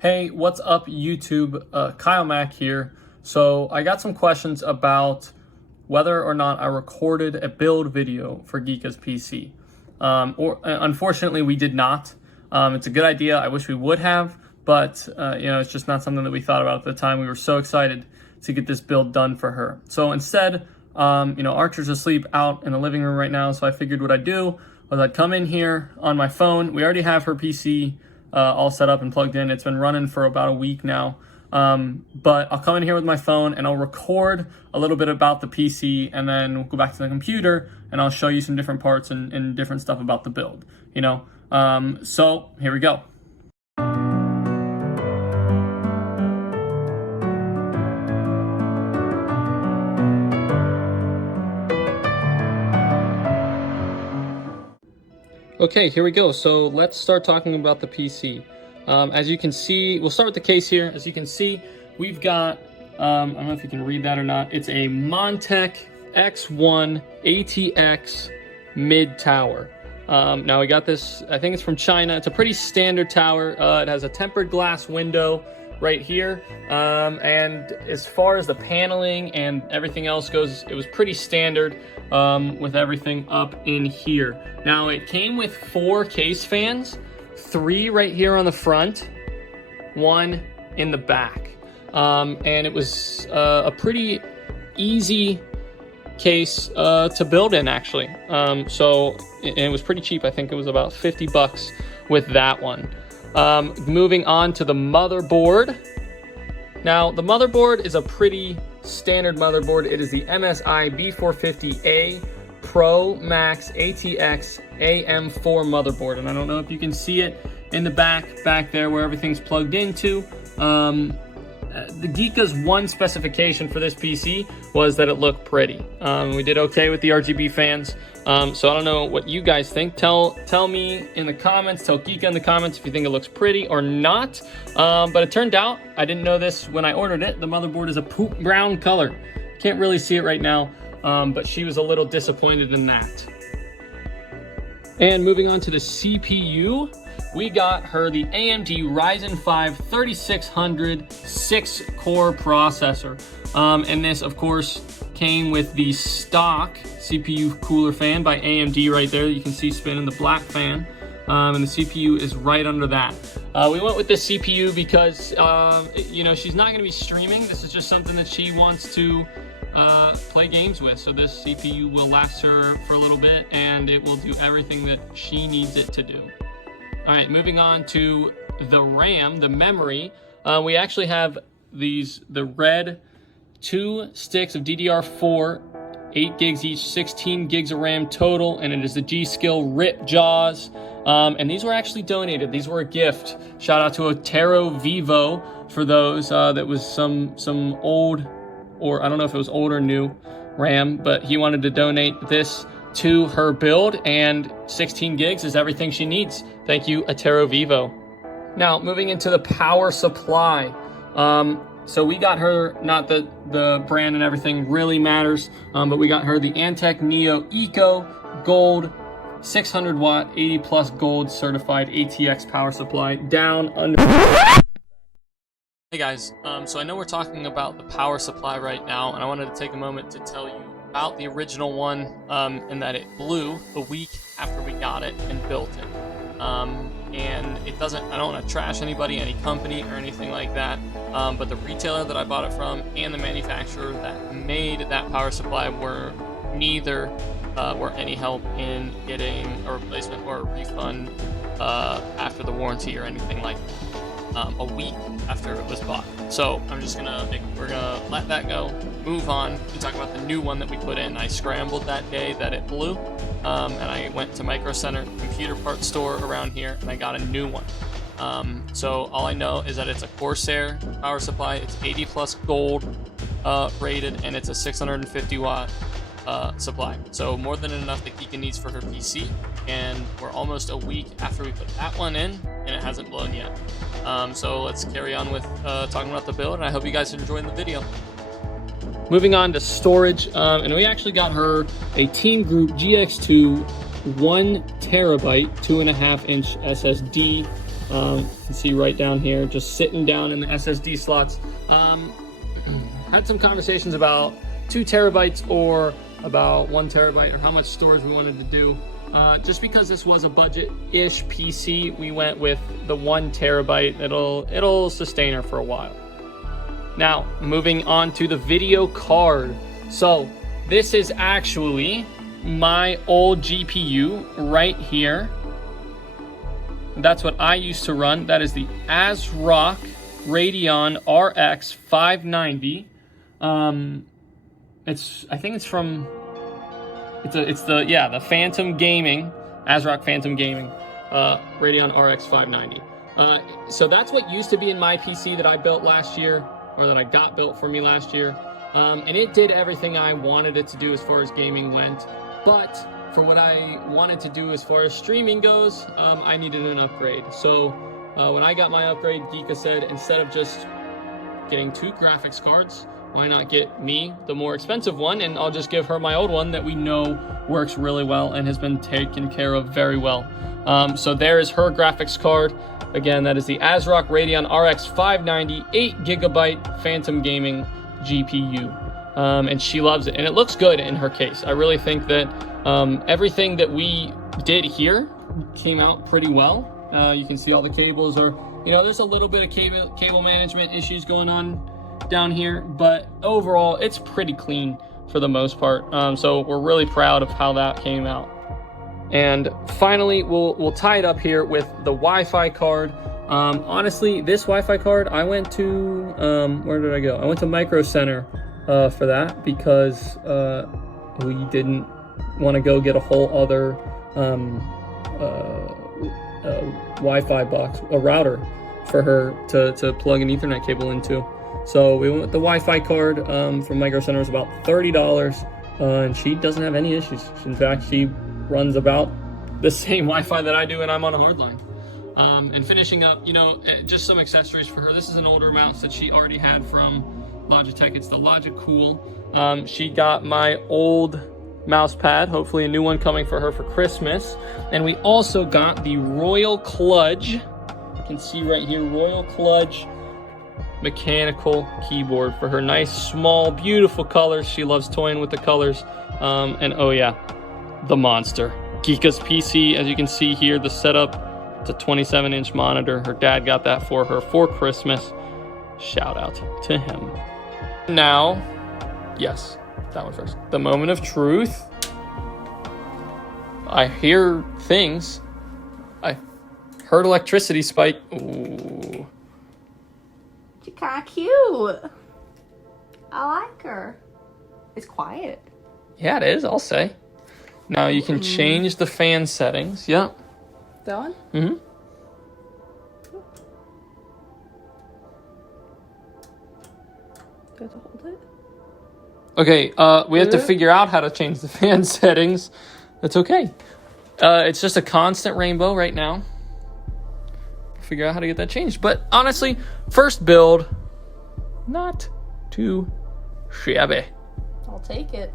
Hey, what's up YouTube? Kyle Mack here. So I got some questions about whether or not I recorded a build video for Geeka's PC. Unfortunately, we did not. It's a good idea. I wish we would have, but it's just not something that we thought about at the time. We were so excited to get this build done for her. So instead, Archer's asleep out in the living room right now. So I figured what I'd do was I'd come in here on my phone. We already have her PC all set up and plugged in. It's been running for about a week now. But I'll come in here with my phone and I'll record a little bit about the PC, and then we'll go back to the computer and I'll show you some different parts and different stuff about the build, So here we go. Okay, here we go. So let's start talking about the PC. As you can see, we'll start with the case here. As you can see, we've got, I don't know if you can read that or not. It's a Montech X1 ATX mid tower. Now we got this, I think it's from China. It's a pretty standard tower. It has a tempered glass window right here. And as far as the paneling and everything else goes, it was pretty standard with everything up in here. Now it came with 4 case fans, 3 right here on the front, 1 in the back. And it was a pretty easy case to build in, actually. So it was pretty cheap. I think it was about 50 bucks with that one. Moving on to the motherboard. Now, the motherboard is a pretty standard motherboard. It is the MSI B450M Pro Max ATX AM4 motherboard. And I don't know if you can see it in the back there where everything's plugged into. The Geeka's one specification for this PC was that it looked pretty. We did okay with the RGB fans. So I don't know what you guys think. Tell me in the comments, tell Geeka in the comments if you think it looks pretty or not. But it turned out, I didn't know this when I ordered it, the motherboard is a poop brown color. Can't really see it right now, but she was a little disappointed in that. And moving on to the CPU, we got her the AMD Ryzen 5 3600 6-core processor. And this, of course, came with the stock CPU cooler fan by AMD right there. You can see spinning the black fan. And the CPU is right under that. We went with this CPU because, she's not going to be streaming. This is just something that she wants to play games with. So this CPU will last her for a little bit, and it will do everything that she needs it to do. All right, moving on to the RAM, the memory. We actually have the red 2 sticks of DDR4, 8 gigs each, 16 gigs of RAM total, and it is the G.Skill Ripjaws. And these were actually donated. These were a gift. Shout out to Otero Vivo for those. That was some old, or I don't know if it was old or new RAM, but he wanted to donate this to her build, and 16 gigs is everything she needs. Thank you, Otero Vivo. Now, moving into the power supply. So we got her, not that the brand and everything really matters, but we got her the Antec Neo Eco Gold 600 watt 80 plus gold certified ATX power supply down under. Hey guys, so I know we're talking about the power supply right now, and I wanted to take a moment to tell you about the original one, and that it blew the week after we got it and built it. And it doesn't, I don't want to trash anybody, any company or anything like that, but the retailer that I bought it from and the manufacturer that made that power supply were neither were any help in getting a replacement or a refund after the warranty or anything like that. A week after it was bought. So I'm just we're gonna let that go, move on, and talk about the new one that we put in. I scrambled that day that it blew, and I went to Micro Center computer parts store around here, and I got a new one. So all I know is that it's a Corsair power supply. It's 80 plus gold rated, and it's a 650 watt supply. So more than enough that Geeka needs for her PC, and we're almost a week after we put that one in, and it hasn't blown yet. So let's carry on with talking about the build, and I hope you guys are enjoying the video. Moving on to storage, and we actually got her a TeamGroup GX2 1 terabyte 2.5-inch SSD You can see right down here, just sitting down in the SSD slots. Had some conversations about 2 terabytes or about 1 terabyte, or how much storage we wanted to do. Just because this was a budget-ish PC, we went with the 1 terabyte. It'll sustain her for a while. Now, moving on to the video card. So this is actually my old GPU right here. That's what I used to run. That is the ASRock Radeon RX 590. It's the Phantom Gaming, ASRock Phantom Gaming, Radeon RX 590. So that's what used to be in my PC that I built last year, or that I got built for me last year. And it did everything I wanted it to do as far as gaming went. But for what I wanted to do as far as streaming goes, I needed an upgrade. So when I got my upgrade, Geeka said, instead of just getting 2 graphics cards, why not get me the more expensive one, and I'll just give her my old one that we know works really well and has been taken care of very well. So there is her graphics card. Again, that is the ASRock Radeon RX 590 8GB Phantom Gaming GPU. And she loves it, and it looks good in her case. I really think that everything that we did here came out pretty well. You can see all the cables are, there's a little bit of cable management issues going on down here, but overall it's pretty clean for the most part. So we're really proud of how that came out. And finally, we'll tie it up here with the Wi-Fi card. Honestly, this Wi-Fi card, I went to where did I go? I went to Micro Center for that, because we didn't want to go get a whole other Wi-Fi box, a router for her to plug an Ethernet cable into. So we went with the Wi-Fi card from Micro Center. It was about $30, and she doesn't have any issues. In fact, she runs about the same Wi-Fi that I do, and I'm on a hardline. And finishing up, just some accessories for her. This is an older mouse that she already had from Logitech. It's the Logic Cool. She got my old mouse pad, hopefully a new one coming for her for Christmas. And we also got the Royal Kludge. You can see right here, Royal Kludge mechanical keyboard for her. Nice, small, beautiful colors. She loves toying with the colors. And oh yeah, the monster. Geeka's PC, as you can see here, the setup, it's a 27-inch monitor. Her dad got that for her for Christmas. Shout out to him. Now, yes, that one first. The moment of truth. I hear things. I heard electricity spike. Ooh. She's kind of cute. I like her. It's quiet. Yeah, it is, I'll say. Now you can change the fan settings. Yep. That one? Mm-hmm. Do I have to hold it? Okay, we have to figure out how to change the fan settings. That's okay. It's just a constant rainbow right now. Figure out how to get that changed. But honestly, first build, not too shabby. I'll take it.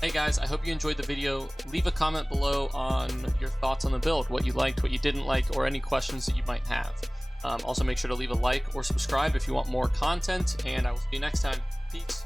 Hey guys, I hope you enjoyed the video. Leave a comment below on your thoughts on the build, what you liked, what you didn't like, or any questions that you might have. Also make sure to leave a like or subscribe if you want more content, and I will see you next time. Peace.